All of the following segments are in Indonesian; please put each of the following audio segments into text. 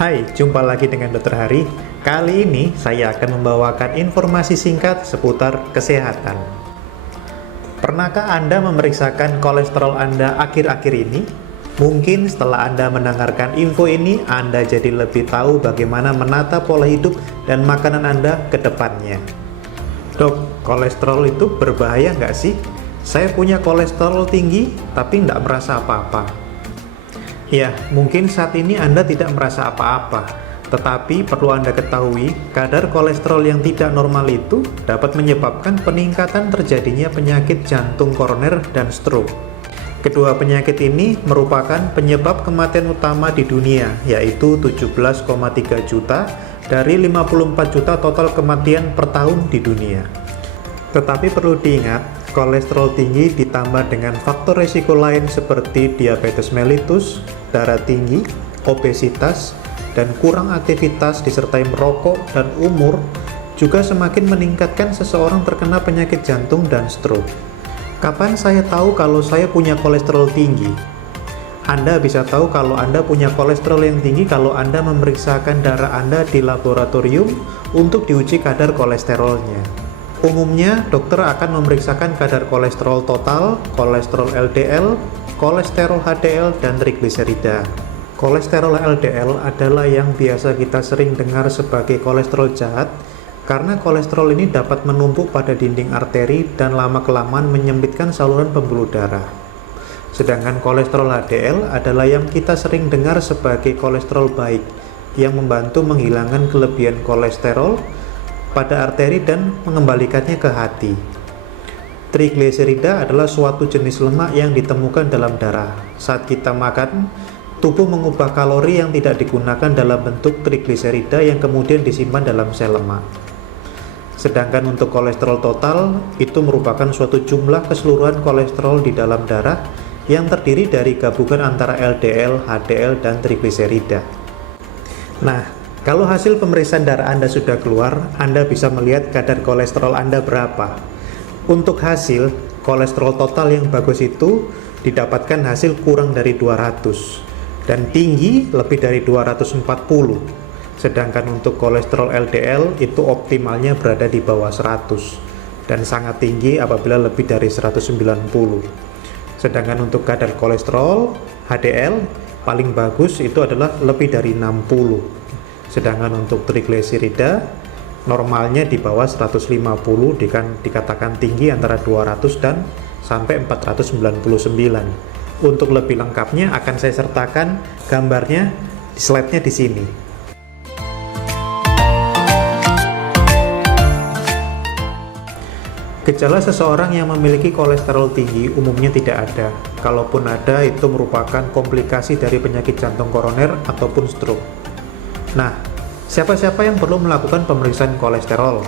Hai, jumpa lagi dengan Dr. Hari. Kali ini saya akan membawakan informasi singkat seputar kesehatan. Pernahkah Anda memeriksakan kolesterol Anda akhir-akhir ini? Mungkin setelah Anda mendengarkan info ini, Anda jadi lebih tahu bagaimana menata pola hidup dan makanan Anda ke depannya. Dok, kolesterol itu berbahaya nggak sih? Saya punya kolesterol tinggi, tapi nggak merasa apa-apa. Ya, mungkin saat ini Anda tidak merasa apa-apa, tetapi perlu Anda ketahui, kadar kolesterol yang tidak normal itu dapat menyebabkan peningkatan terjadinya penyakit jantung koroner dan stroke. Kedua penyakit ini merupakan penyebab kematian utama di dunia, yaitu 17,3 juta dari 54 juta total kematian per tahun di dunia. Tetapi perlu diingat, kolesterol tinggi ditambah dengan faktor risiko lain seperti diabetes mellitus, darah tinggi, obesitas, dan kurang aktivitas disertai merokok dan umur juga semakin meningkatkan seseorang terkena penyakit jantung dan stroke. Kapan saya tahu kalau saya punya kolesterol tinggi? Anda bisa tahu kalau Anda punya kolesterol yang tinggi kalau Anda memeriksakan darah Anda di laboratorium untuk diuji kadar kolesterolnya. Umumnya, dokter akan memeriksakan kadar kolesterol total, kolesterol LDL, kolesterol HDL, dan trigliserida. Kolesterol LDL adalah yang biasa kita sering dengar sebagai kolesterol jahat karena kolesterol ini dapat menumpuk pada dinding arteri dan lama-kelamaan menyempitkan saluran pembuluh darah. Sedangkan kolesterol HDL adalah yang kita sering dengar sebagai kolesterol baik yang membantu menghilangkan kelebihan kolesterol pada arteri dan mengembalikannya ke hati. Trigliserida adalah suatu jenis lemak yang ditemukan dalam darah. Saat kita makan, tubuh mengubah kalori yang tidak digunakan dalam bentuk trigliserida yang kemudian disimpan dalam sel lemak. Sedangkan untuk kolesterol total, itu merupakan suatu jumlah keseluruhan kolesterol di dalam darah yang terdiri dari gabungan antara LDL, HDL, dan trigliserida. Nah, kalau hasil pemeriksaan darah Anda sudah keluar, Anda bisa melihat kadar kolesterol Anda berapa. Untuk hasil, kolesterol total yang bagus itu didapatkan hasil kurang dari 200 dan tinggi lebih dari 240. Sedangkan untuk kolesterol LDL itu optimalnya berada di bawah 100 dan sangat tinggi apabila lebih dari 190. Sedangkan untuk kadar kolesterol HDL paling bagus itu adalah lebih dari 60. Sedangkan untuk trigliserida normalnya di bawah 150, dikatakan tinggi antara 200 dan sampai 499. Untuk lebih lengkapnya akan saya sertakan gambarnya di slide-nya di sini. Gejala seseorang yang memiliki kolesterol tinggi umumnya tidak ada. Kalaupun ada, itu merupakan komplikasi dari penyakit jantung koroner ataupun stroke. Nah, siapa-siapa yang perlu melakukan pemeriksaan kolesterol?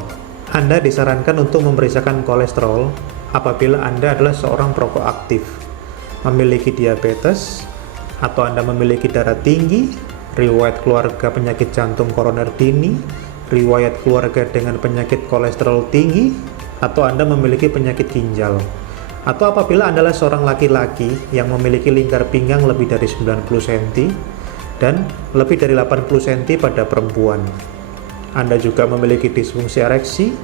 Anda disarankan untuk memeriksakan kolesterol apabila Anda adalah seorang perokok aktif, memiliki diabetes, atau Anda memiliki darah tinggi, riwayat keluarga penyakit jantung koroner dini, riwayat keluarga dengan penyakit kolesterol tinggi, atau Anda memiliki penyakit ginjal, atau apabila Anda adalah seorang laki-laki yang memiliki lingkar pinggang lebih dari 90 cm, dan lebih dari 80 cm pada perempuan. Anda juga memiliki disfungsi ereksi,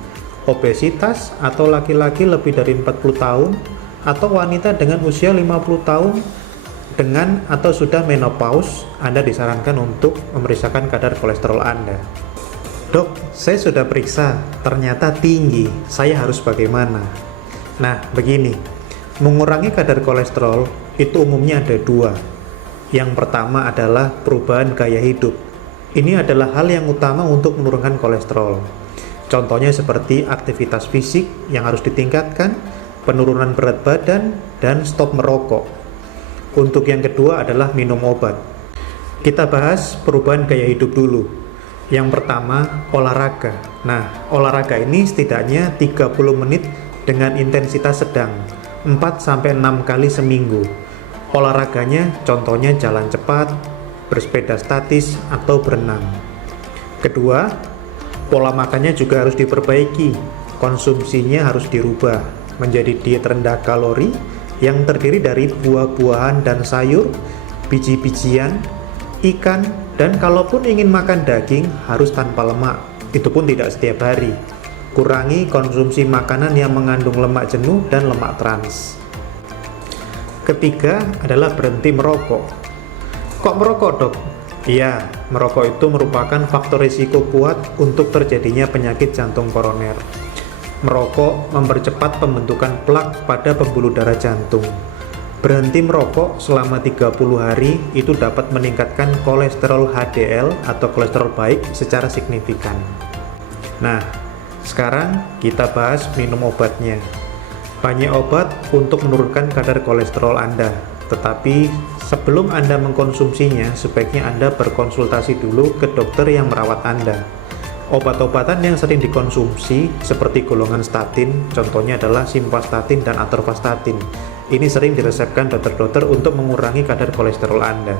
obesitas, atau laki-laki lebih dari 40 tahun, atau wanita dengan usia 50 tahun dengan atau sudah menopause. Anda disarankan untuk memeriksakan kadar kolesterol Anda. Dok, saya sudah periksa, ternyata tinggi, saya harus bagaimana? Nah, begini, mengurangi kadar kolesterol itu umumnya ada dua. Yang pertama adalah perubahan gaya hidup. Ini adalah hal yang utama untuk menurunkan kolesterol. Contohnya seperti aktivitas fisik yang harus ditingkatkan, penurunan berat badan, dan stop merokok. Untuk yang kedua adalah minum obat. Kita bahas perubahan gaya hidup dulu. Yang pertama, olahraga. Nah, olahraga ini setidaknya 30 menit dengan intensitas sedang, 4-6 kali seminggu. Olahraganya contohnya jalan cepat, bersepeda statis, atau berenang. Kedua, pola makannya juga harus diperbaiki. Konsumsinya harus dirubah menjadi diet rendah kalori yang terdiri dari buah-buahan dan sayur, biji-bijian, ikan, Dan kalaupun ingin makan daging, harus tanpa lemak. Itu pun tidak setiap hari. Kurangi konsumsi makanan yang mengandung lemak jenuh dan lemak trans. Ketiga adalah berhenti merokok. Kok merokok, dok? Iya, merokok itu merupakan faktor risiko kuat untuk terjadinya penyakit jantung koroner. Merokok mempercepat pembentukan plak pada pembuluh darah jantung. Berhenti merokok selama 30 hari itu dapat meningkatkan kolesterol HDL atau kolesterol baik secara signifikan. Nah, sekarang kita bahas minum obatnya. Banyak obat untuk menurunkan kadar kolesterol Anda, tetapi sebelum Anda mengkonsumsinya, sebaiknya Anda berkonsultasi dulu ke dokter yang merawat Anda. Obat-obatan yang sering dikonsumsi seperti golongan statin, contohnya adalah simvastatin dan atorvastatin. Ini sering diresepkan dokter-dokter untuk mengurangi kadar kolesterol Anda.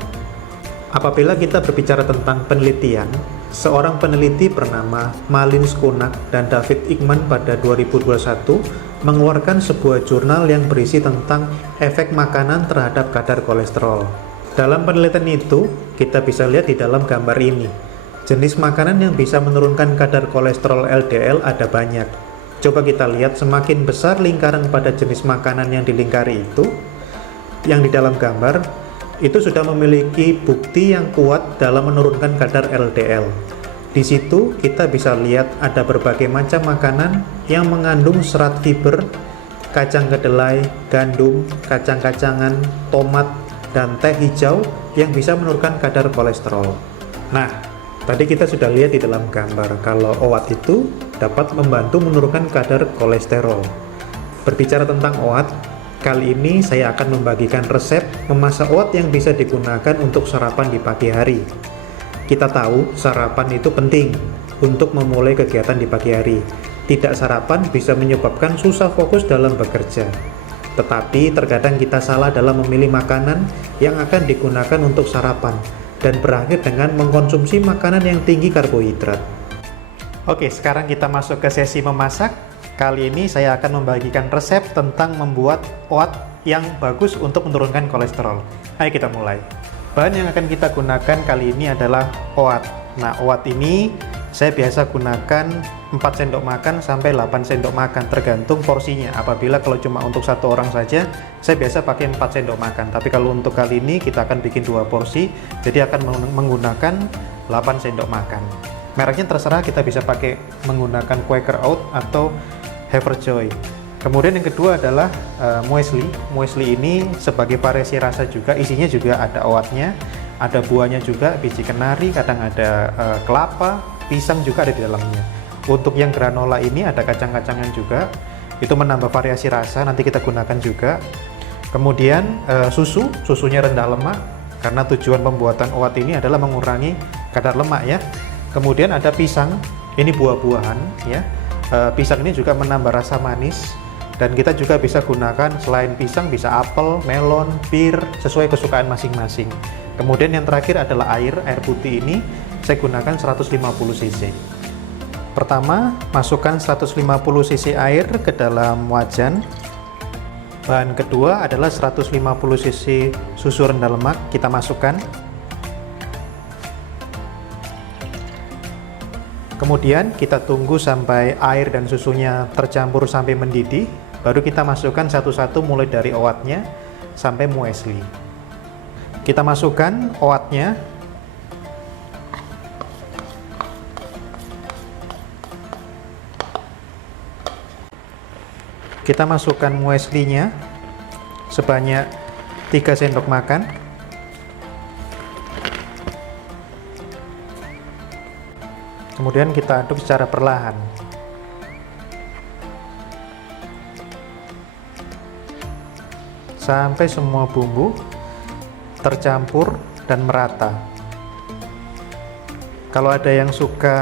Apabila kita berbicara tentang penelitian, seorang peneliti bernama Malin Skunak dan David Ikman pada 2021 mengeluarkan sebuah jurnal yang berisi tentang efek makanan terhadap kadar kolesterol. Dalam penelitian itu, kita bisa lihat di dalam gambar ini. Jenis makanan yang bisa menurunkan kadar kolesterol LDL ada banyak. Coba kita lihat, semakin besar lingkaran pada jenis makanan yang dilingkari itu, yang di dalam gambar, itu sudah memiliki bukti yang kuat dalam menurunkan kadar LDL. Di situ kita bisa lihat ada berbagai macam makanan yang mengandung serat fiber, kacang kedelai, gandum, kacang-kacangan, tomat, dan teh hijau yang bisa menurunkan kadar kolesterol. Nah, tadi kita sudah lihat di dalam gambar kalau OAT itu dapat membantu menurunkan kadar kolesterol. Berbicara tentang OAT, kali ini saya akan membagikan resep memasak OAT yang bisa digunakan untuk sarapan di pagi hari. Kita tahu sarapan itu penting untuk memulai kegiatan di pagi hari. Tidak sarapan bisa menyebabkan susah fokus dalam bekerja. Tetapi terkadang kita salah dalam memilih makanan yang akan digunakan untuk sarapan dan berakhir dengan mengkonsumsi makanan yang tinggi karbohidrat. Oke, sekarang kita masuk ke sesi memasak. Kali ini saya akan membagikan resep tentang membuat OAT yang bagus untuk menurunkan kolesterol. Ayo kita mulai. Bahan yang akan kita gunakan kali ini adalah OAT. Nah, OAT ini saya biasa gunakan 4 sendok makan sampai 8 sendok makan, tergantung porsinya. Apabila kalau cuma untuk satu orang saja, saya biasa pakai 4 sendok makan. Tapi kalau untuk kali ini kita akan bikin 2 porsi, jadi akan menggunakan 8 sendok makan. Mereknya terserah, kita bisa pakai menggunakan Quaker Oat atau Haverjoy. Kemudian yang kedua adalah muesli. Muesli ini sebagai variasi rasa juga, isinya juga ada oatnya, ada buahnya juga, biji kenari, kadang ada kelapa, pisang juga ada di dalamnya. Untuk yang granola ini ada kacang-kacangan juga, itu menambah variasi rasa, nanti kita gunakan juga. Kemudian susunya rendah lemak, karena tujuan pembuatan OAT ini adalah mengurangi kadar lemak ya. Kemudian ada pisang, ini buah-buahan ya. Pisang ini juga menambah rasa manis, dan kita juga bisa gunakan selain pisang bisa apel, melon, pir, sesuai kesukaan masing-masing. Kemudian yang terakhir adalah air putih ini saya gunakan 150 cc. Pertama, masukkan 150 cc air ke dalam wajan. Bahan kedua adalah 150 cc susu rendah lemak, kita masukkan. Kemudian kita tunggu sampai air dan susunya tercampur sampai mendidih, baru kita masukkan satu-satu mulai dari OAT-nya sampai muesli. Kita masukkan OAT-nya. Kita masukkan mueslinya sebanyak 3 sendok makan. Kemudian kita aduk secara perlahan. Sampai semua bumbu tercampur dan merata. Kalau ada yang suka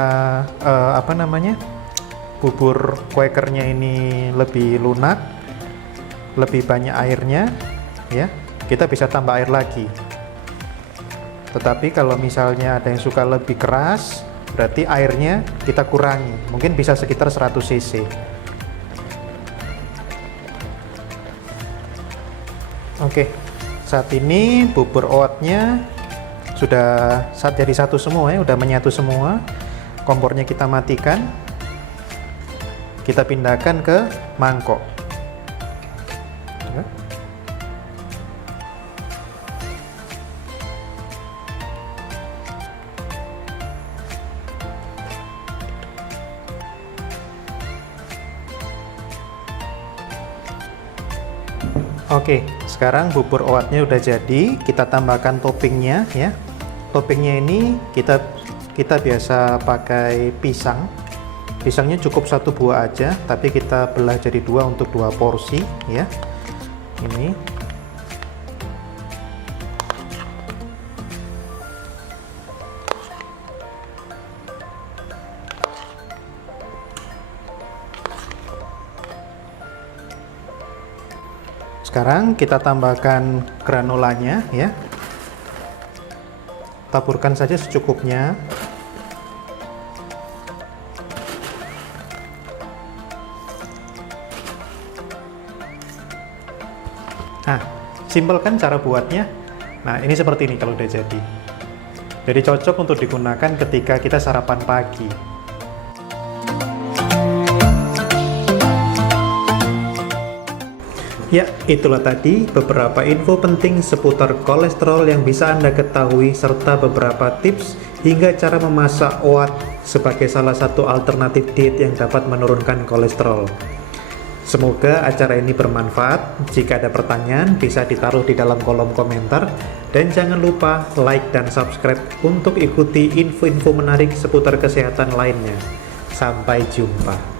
bubur Quakernya ini lebih lunak, lebih banyak airnya ya, kita bisa tambah air lagi. Tetapi kalau misalnya ada yang suka lebih keras, berarti airnya kita kurangi, mungkin bisa sekitar 100 cc. Oke, saat ini bubur OAT-nya sudah jadi satu semua ya, udah menyatu semua. Kompornya kita matikan, kita pindahkan ke mangkok. Oke, sekarang bubur oatnya udah jadi. Kita tambahkan toppingnya ya. Toppingnya ini kita biasa pakai pisang. Pisangnya cukup satu buah aja, tapi kita belah jadi dua untuk 2 porsi ya. Ini. Sekarang kita tambahkan granulanya ya. Taburkan saja secukupnya. Nah, simpel kan cara buatnya? Nah, ini seperti ini kalau udah jadi. Jadi cocok untuk digunakan ketika kita sarapan pagi. Ya, itulah tadi beberapa info penting seputar kolesterol yang bisa Anda ketahui, serta beberapa tips hingga cara memasak oat sebagai salah satu alternatif diet yang dapat menurunkan kolesterol. Semoga acara ini bermanfaat. Jika ada pertanyaan, bisa ditaruh di dalam kolom komentar. Dan jangan lupa like dan subscribe untuk ikuti info-info menarik seputar kesehatan lainnya. Sampai jumpa.